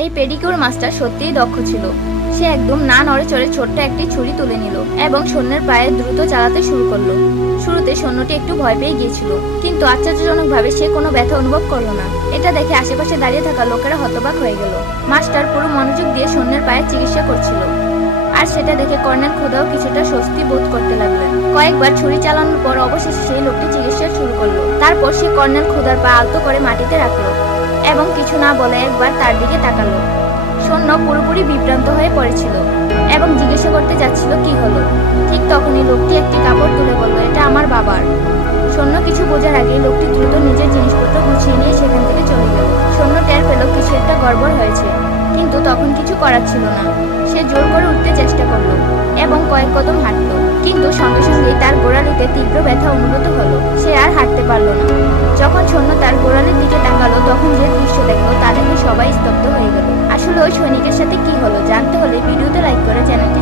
এই pedicure master সত্যিই দক্ষ ছিল। সে একদম না নড়ে চড়ে ছোট্ট একটি ছুরি তুলে নিল এবং সৈন্যের পায়ে দ্রুত চালাতে শুরু করলো। শুরুতে সৈন্যটি একটু ভয় পেয়ে গিয়েছিল, কিন্তু আশ্চর্যজনকভাবে সে কোনো ব্যথা অনুভব করলো না। এটা দেখে আশেপাশে দাঁড়িয়ে থাকা লোকেরা হতবাক হয়ে গেল। মাস্টার পুরো মনোযোগ দিয়ে সৈন্যের পায়ের চিকিৎসা করছিল, আর সেটা দেখে কর্নেল খুদাও কিছুটা স্বস্তি বোধ করতে লাগলেন। কয়েকবার ছুরি চালানোর পর অবশেষে সেই লোকটি চিকিৎসা শুরু করলো। তারপর সে কর্নেল খুদার পা আলতো করে মাটিতে রাখলো এবং কিছু না বলে একবার তার দিকে তাকালো। সৈন্য পুরোপুরি বিভ্রান্ত হয়ে পড়েছিল এবং জিজ্ঞাসা করতে যাচ্ছিল কি হলো। ঠিক তখনই লোকটি একটি কাপড় তুলে বলল, এটা আমার বাবার। সৈন্য কিছু বোঝার আগে লোকটি দ্রুত নিজের জিনিসপত্র গুছিয়ে নিয়ে সেখান থেকে চলে গেল। সৈন্য টের পেল কিছু একটা গড়বড় হয়েছে, কিন্তু তখন কিছু করার ছিল না। সে জোর করে উঠতে চেষ্টা করলো এবং কয়েক কদম হাঁটলো, কিন্তু সঙ্গে সঙ্গেই তার গোড়ালিতে তীব্র ব্যথা অনুভূত হলো। সে আর হাঁটতে পারল না। যখন সৈন্য তার গোড়ালির দিকে তাকালো, তখন যে দৃশ্য দেখলো তা দেখে সবাই স্তব্ধ হয়ে গেল। আসলে ওই সৈনিকের সাথে কি হলো জানতে হলে ভিডিওতে লাইক করে চ্যানেলটি